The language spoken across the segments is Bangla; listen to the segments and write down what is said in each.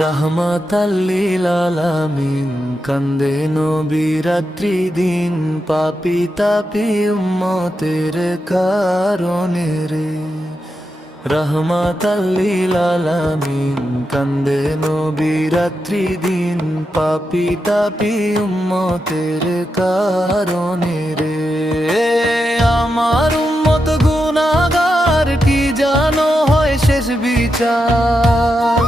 রহমাতাল লিল আলামিন কান্দে নবী রাত্রি দিন পাপী তাপী উম্মতের কারণে রে। রহমাতাল লিল আলামিন কান্দে নবী রাত্রি দিন পাপী তাপী উম্মতের কারণে রে। আমার উম্মত গুনাহগার কি জানো হয় শেষ বিচার।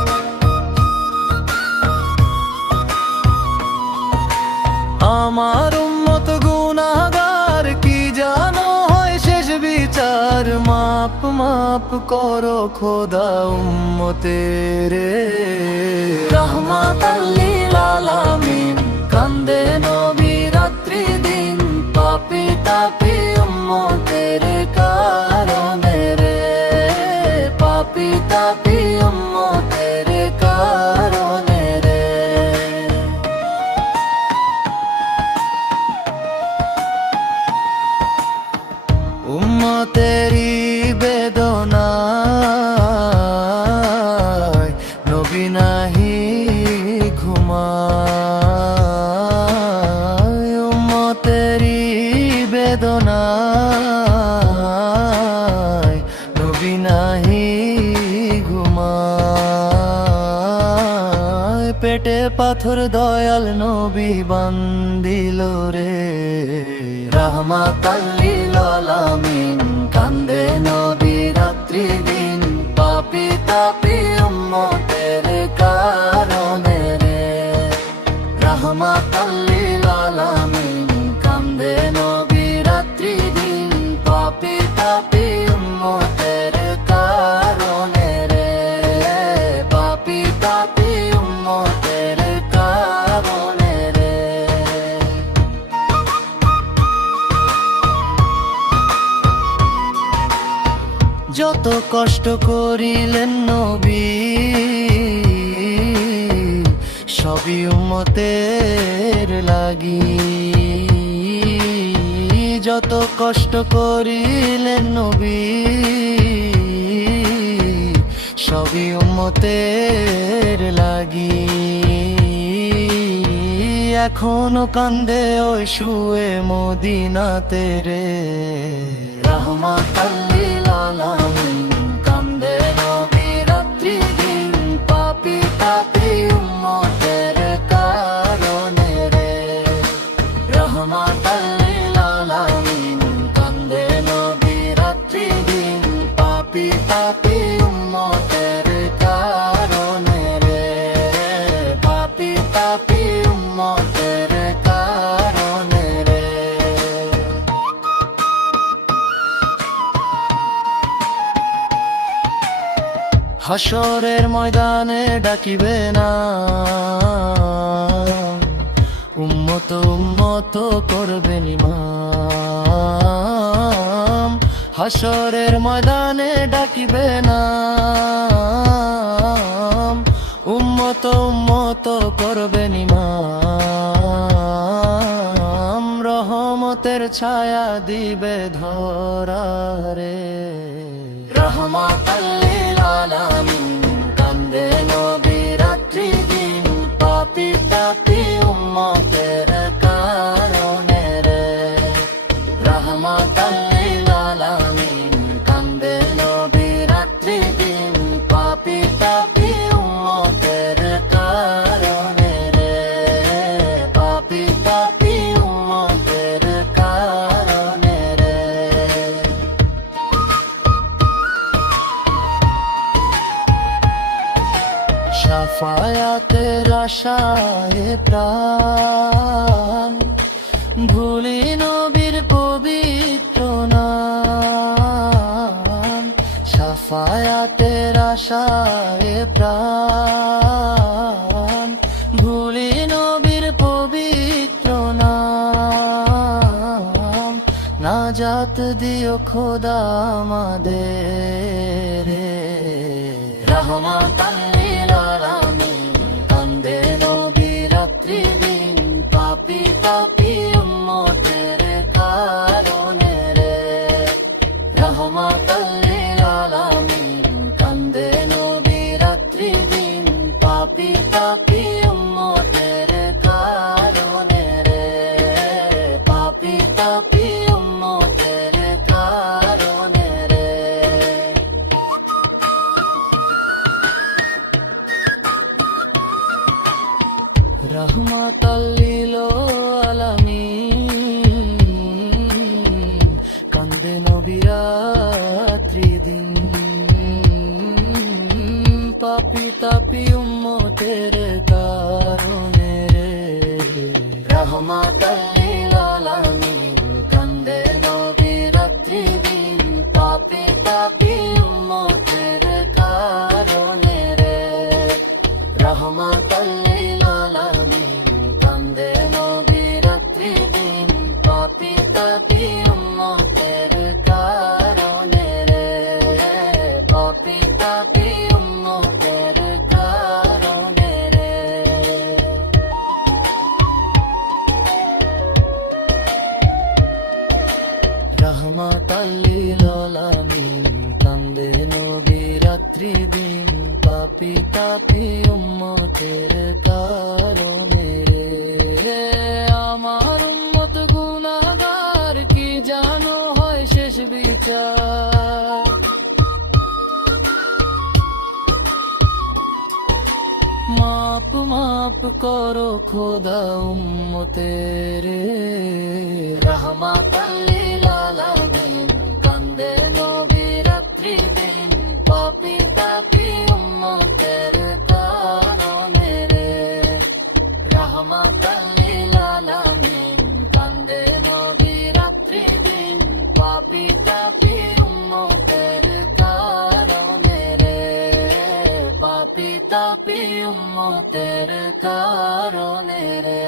আমার উম্মত গুনাহগার কি জানো হয় শেষ বিচার। মাপ মাপ করো খোদা উম্মতের। রহমাতাল লিল আলামিন কান্দে নবী রাত্রি দিন পাপী তাপী উম্মতের কারণে রে। পাপী তাপী উম্মতের কারণে রে। উম্মতেরি বেদনায় নবী নাহি ঘুমায়। উম্মতেরি বেদনায় নবী নাহি ঘুমায়। পেটে পাথর দয়াল নবী বান্দিল রে। রহমাতাল লিল আলামিন কান্দে নবী রাত্রি দিন পাপী তাপী উম্মতের কারণে রে। রহমাতাল লিল আলামিন কান্দে নবী রাত্রি দিন পাপী তাপী উম্মতের কারণে রে। পাপী তাপী উম্মতের কারণে রে। যত কষ্ট করিলেন নবী সবই উম্মতের লাগি। যত কষ্ট করিলেন নবী সবই উম্মতের লাগি। এখনো কান্দে ওই শুয়ে মদিনাতে রে। রহমাতাল লিল আলামিন কান্দে নবী রাত্রি দিন পাপী তাপী উম্মতের কারণে রে। রহমাতাল লিল আলামিন কান্দে নবী রাত্রি দিন পাপী তাপী উম্মতের কারণে রে। পাপী তাপী উম্মতের কারণে রে। হাসরের ময়দানে ডাকিবে না উম্মত উম্মত করবেন ইমাম। হাসরের ময়দানে ডাকিবে না উম্মত উম্মত করবেন ইমাম। রহমতের ছায়া দিবে ধরারে। রহমাতাল লিল আলামিন কান্দে নবী রাত্রি দিন পাপী তাপী উম্মতের কারণে রে। রহমাতাল লিল আলামিন কান্দে নবী রাত্রি দিন পাপী তাপী উম্মতের কারণে রে। পাপী তাপী উম্মতের কারণে রে। শাফায়াতের আশায় প্রাণ ভুলি নবীর পবিত্র নাম। শাফায়াতের আশায় প্রাণ ভুলি নবীর পবিত্র নাম। নাজাত দিও খোদা আমাদের। রহমাতাল লিল আলামিন কান্দে নবী রাত্রি দিন পাপী তাপী উম্মতের কারণে রে। রহমাতাল লিল আলামিন কান্দে নবী রাত্রি দিন পাপী রহমাতাল্লিল আলামিন কান্দে নবী রাত্রি দিন পাপী তাপী উম্মতের কারণে রে রহমাতাল্লিল আলামিন কান্দে নবী রাত্রি দিন পাপী তাপী উম্মতের কারণে রে রহমাতাল্লিল আলামিন কান্দে নবী রাত্রি দিন পাপী তাপী উম্মতের কারণে রে পাপী তাপী উম্মতের কারণে রে রহমাতাল্লিল আলামিন কান্দে নবী রাত্রি দিন পাপী তাপী উম্মতের কারণে রে আমার উম্মত গুনাহগার কি জানো হয় শেষ বিচার মাপ মাপ করো খোদা উম্মতের রহমাতাল্লিল আলামিন কান্দে নবী রাত্রি দিন পাপী তাপী উম্মতের কারণে রে রহমাতাল্লিল আলামিন কান্দে নবী রাত্রি দিন পাপী তাপী উম্মতের কারণে রে পাপী তাপী উম্মতের কারণে রে